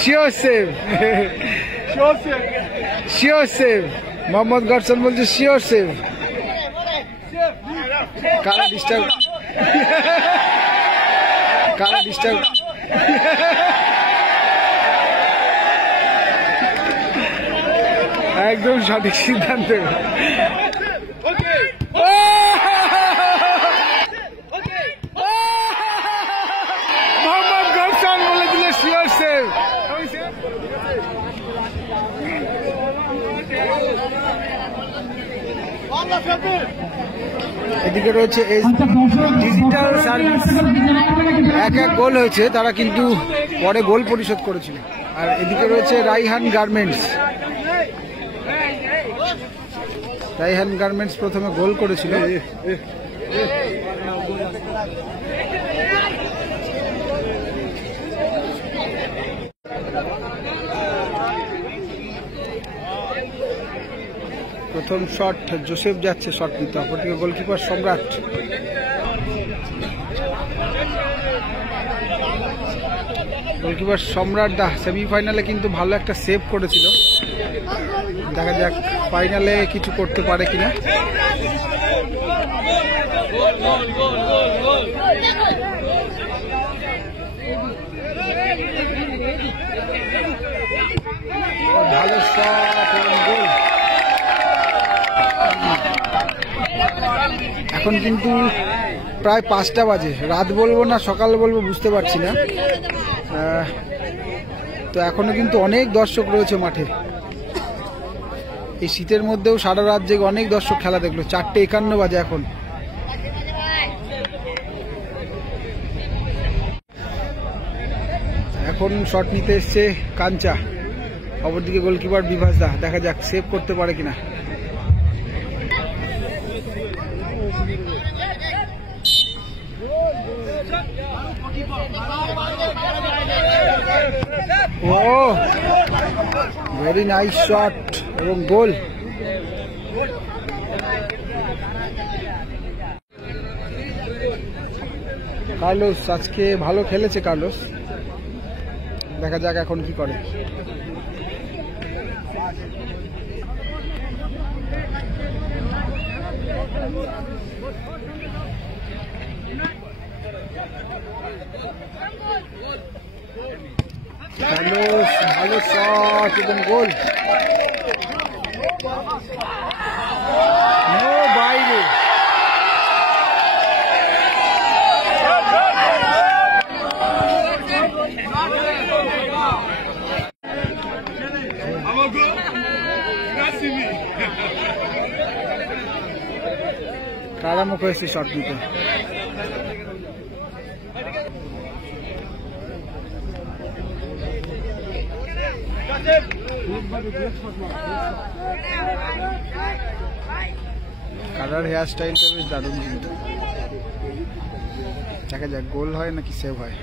Sure save, sure save. Mohammad গডসন বলছে sure save. কারা ডিস্টার্ব, কারা ডিস্টার্ব। একদম সঠিক সিদ্ধান্ত। মোহাম্মদ গডসন বলে দিলে শিওর সেভ। এদিকে রয়েছে ডিজিটাল সার্ভিস, এক গোল হয়েছে, তারা কিন্তু পরে গোল পরিশোধ করেছিল। আর এদিকে রয়েছে রাইহান গার্মেন্টস, রাইহান গার্মেন্টস প্রথমে গোল করেছিল। প্রথম শট জোসেফ যাচ্ছে শট নিতে, অপরদিকে গোলকিপার সম্রাট। গোলকিপার সম্রাট দা সেমিফাইনালে কিন্তু ভালো একটা সেভ করেছিল, দেখা যাক ফাইনালে কিছু করতে পারে কিনা। ভালো শট এবং গোল। এখন কিন্তু প্রায় 5টা বাজে, রাত বলবো না সকাল বলবো বুঝতে পারছি না। তো এখনো কিন্তু অনেক দর্শক রয়েছে মাঠে। এই শীতের মধ্যেও সারা রাত জেগে অনেক দর্শক খেলা দেখলো। 4:51 বাজে এখন। এখন শট নিতে এসছে কাঞ্চা, অপরদিকে গোলকিপার বিভাস দা, দেখা যাক সেভ করতে পারে কিনা। ও ভেরি নাইস শট এবং গোল। কার্লোস আজকে ভালো খেলেছে, কার্লোস, দেখা যাক এখন কি করে। কার্লোস ভালো শট এবং গোল। বাইরে কারামুখ হয়েছে শট নিতে। কারার হেয়ার স্টাইলটা বেশ দারুণ, কিন্তু দেখা যাক গোল হয় নাকি সেভ হয়।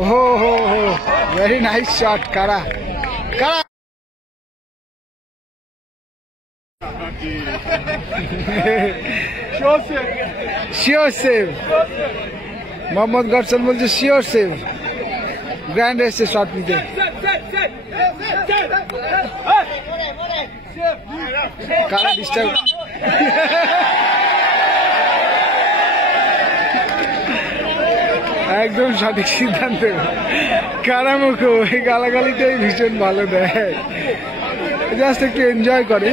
ও হো হো ভেরি নাইস শট। কারা কারা শিওর সেভ। মোহাম্মদ গডসন বলছে শিওর সেভ। গ্র্যান্ড এসছে শট নিতে। কারা ডিস্টার্ব, একদম সঠিক সিদ্ধান্ত। কারামুখ এই গালাগালিটাই ভীষণ ভালো দেয়, জাস্ট একটু এনজয় করে,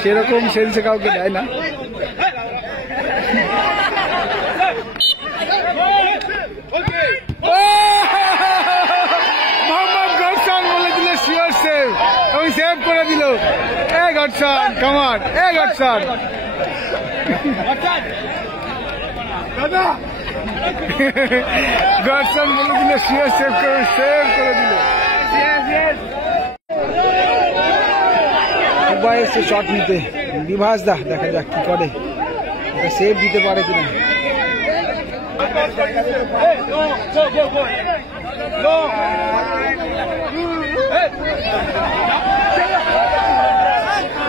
সেরকম সেন্সে কাউকে দেয় না। মোহাম্মদ গডসন বলে দিল শিওর সেভ এবং সেভ করে দিল। A Godson come on, a Godson. Godson বলে দিল শিওর সেভ করে দিল। উবাই এসছে শট নিতে, বিভাস দা, দেখা যাক কি করে, সেভ দিতে পারে কিনা।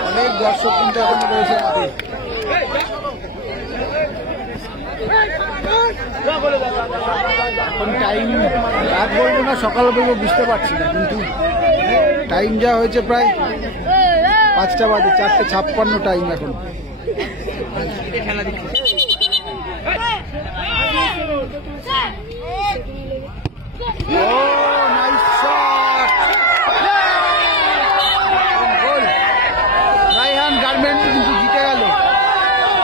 অনেক দর্শক কিন্তু এখন রয়েছে মাঠে। এখন টাইম রাত বলবো না সকাল বলবো বুঝতে পারছি না, কিন্তু টাইম যা হয়েছে প্রায় 5টা বাজে, 4:56 টাইম এখন। রায়হান গার্মেন্টস কিন্তু জিতে গেল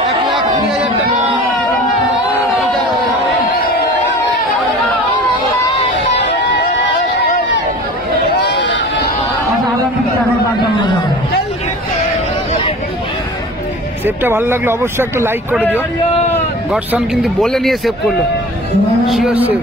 1,20,000 টাকা। সেভটা ভালো লাগলো অবশ্যই একটা লাইক করে দিও। গডসন কিন্তু বলে নিয়ে সেভ করলো, শিওর সেভ।